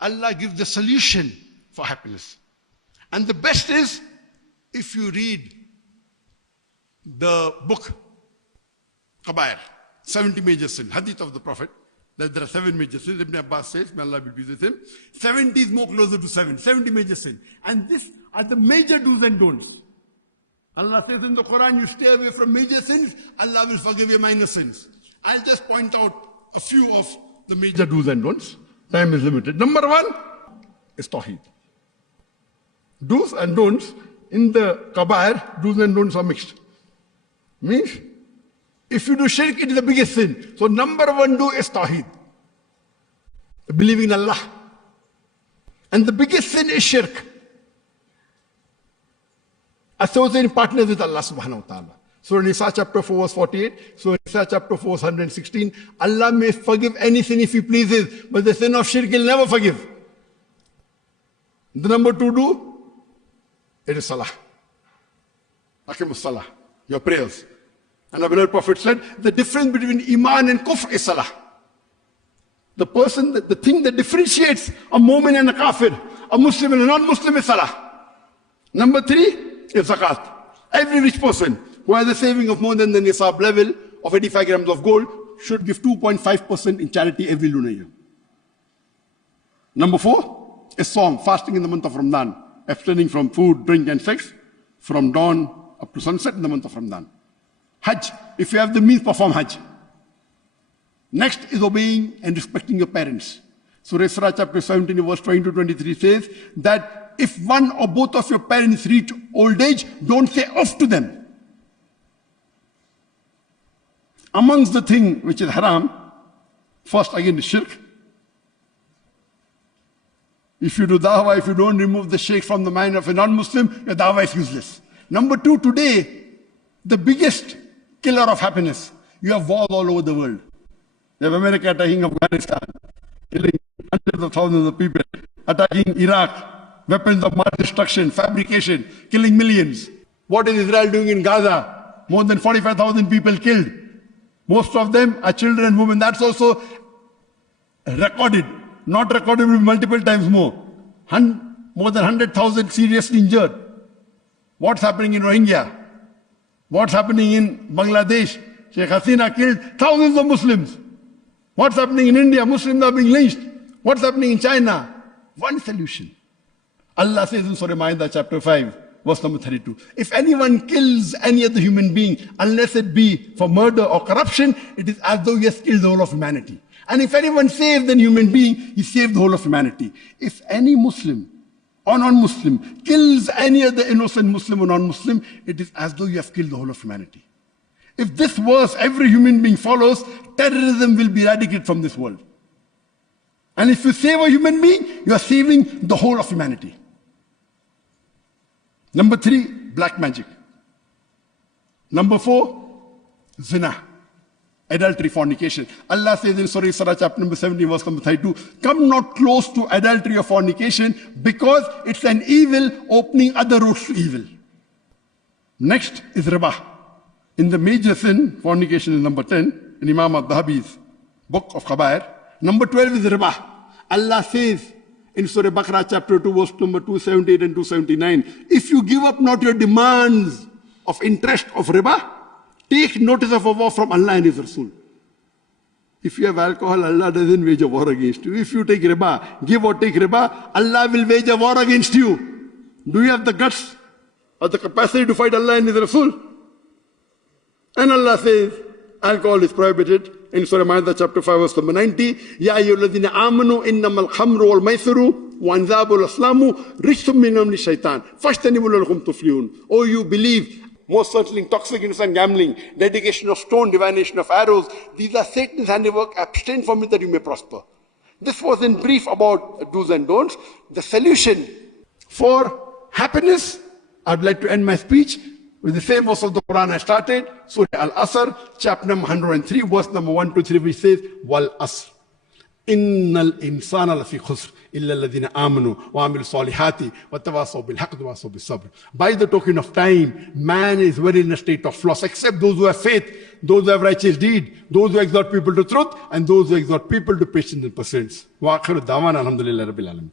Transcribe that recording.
Allah gives the solution for happiness. And the best is if you read the book Kabair, 70 major sins, hadith of the Prophet, that there are 7 major sins. Ibn Abbas says, may Allah be pleased with him, 70 is more closer to 7, 70 major sins. And these are the major do's and don'ts. Allah says in the Quran, you stay away from major sins, Allah will forgive your minor sins. I'll just point out a few of the major do's and don'ts. Time is limited. Number 1 is Tawheed. Do's and don'ts in the Kabair, do's and don'ts are mixed. Means, if you do shirk, it is the biggest sin. So number 1 do is Tawheed. Believing in Allah. And the biggest sin is shirk. Associating partners with Allah subhanahu wa ta'ala. Surah Nisa chapter 4 verse 48. Surah Nisa chapter 4 verse 116. Allah may forgive any sin if He pleases, but the sin of shirk He'll never forgive. The number 2 do, it is Salah. Aqimus Salah, your prayers. And our beloved Prophet said, the difference between Iman and Kufr is Salah. The person, the thing that differentiates a Mu'min and a Kafir, a Muslim and a non-Muslim is Salah. Number 3 is Zakat. Every rich person who has a saving of more than the Nisab level of 85 grams of gold should give 2.5% in charity every lunar year. Number 4 is Sawm, fasting in the month of Ramadan, abstaining from food, drink and sex from dawn up to sunset in the month of Ramadan. Hajj, if you have the means, perform Hajj. Next is obeying and respecting your parents. Surah Isra chapter 17 verse 20 to 23 says that if one or both of your parents reach old age, don't say off to them. Amongst the thing which is haram, first again is shirk. If you do dawah, if you don't remove the shirk from the mind of a non-Muslim, your dawah is useless. Number 2, today, the biggest killer of happiness, you have wars all over the world. You have America attacking Afghanistan, killing hundreds of thousands of people, attacking Iraq, weapons of mass destruction, fabrication, killing millions. What is Israel doing in Gaza? More than 45,000 people killed. Most of them are children and women. That's also recorded. Not recorded multiple times more. More than 100,000 seriously injured. What's happening in Rohingya? What's happening in Bangladesh? Sheikh Hasina killed thousands of Muslims. What's happening in India? Muslims are being lynched. What's happening in China? One solution. Allah says in Surah Ma'idah chapter 5, verse number 32. If anyone kills any other human being, unless it be for murder or corruption, it is as though he has killed the whole of humanity. And if anyone saves an human being, he saved the whole of humanity. If any Muslim or non-Muslim kills any other innocent Muslim or non-Muslim, it is as though you have killed the whole of humanity. If this verse every human being follows, terrorism will be eradicated from this world. And if you save a human being, you are saving the whole of humanity. Number 3, black magic. Number 4, zina. Adultery, fornication. Allah says in Surah Isra chapter number 17 verse number 32, come not close to adultery or fornication because it's an evil opening other roads to evil. Next is riba. In the major sin, fornication is number 10 in Imam al-Dhahabi's book of Kabair. Number 12 is riba. Allah says in Surah Baqarah chapter 2 verse number 278 and 279, if you give up not your demands of interest of riba, take notice of a war from Allah and His Rasul. If you have alcohol, Allah doesn't wage a war against you. If you take riba, give or take riba, Allah will wage a war against you. Do you have the guts or the capacity to fight Allah and His Rasul? And Allah says, alcohol is prohibited. In Surah Ma'idah chapter 5 verse number 90, Ya ayyuhalladhina amanu innamal khamru wal maisiru wa anzabu wal aslamu rijsum min amali shaitan fashtanibu la'allakum tuflihun. Oh, you believe, most certainly intoxicants and gambling, dedication of stone, divination of arrows, these are Satan's handiwork. Abstain from it that you may prosper. This was in brief about do's and don'ts. The solution for happiness, I'd like to end my speech with the same verse of the Quran I started, Surah Al-Asr, chapter number 103, verse number 1 to 3, which says, Wal Asr. Innal insana lafi khusr illa alladhina amanu wa amilu salihati wa tawasaw bil haqq wa tawasaw bis sabr. By the token of time, man is very in a state of loss, except those who have faith, those who have righteous deed, those who exhort people to truth, and those who exhort people to patience and perseverance. Wa akhiru da'wana alhamdulillahi rabbil alamin.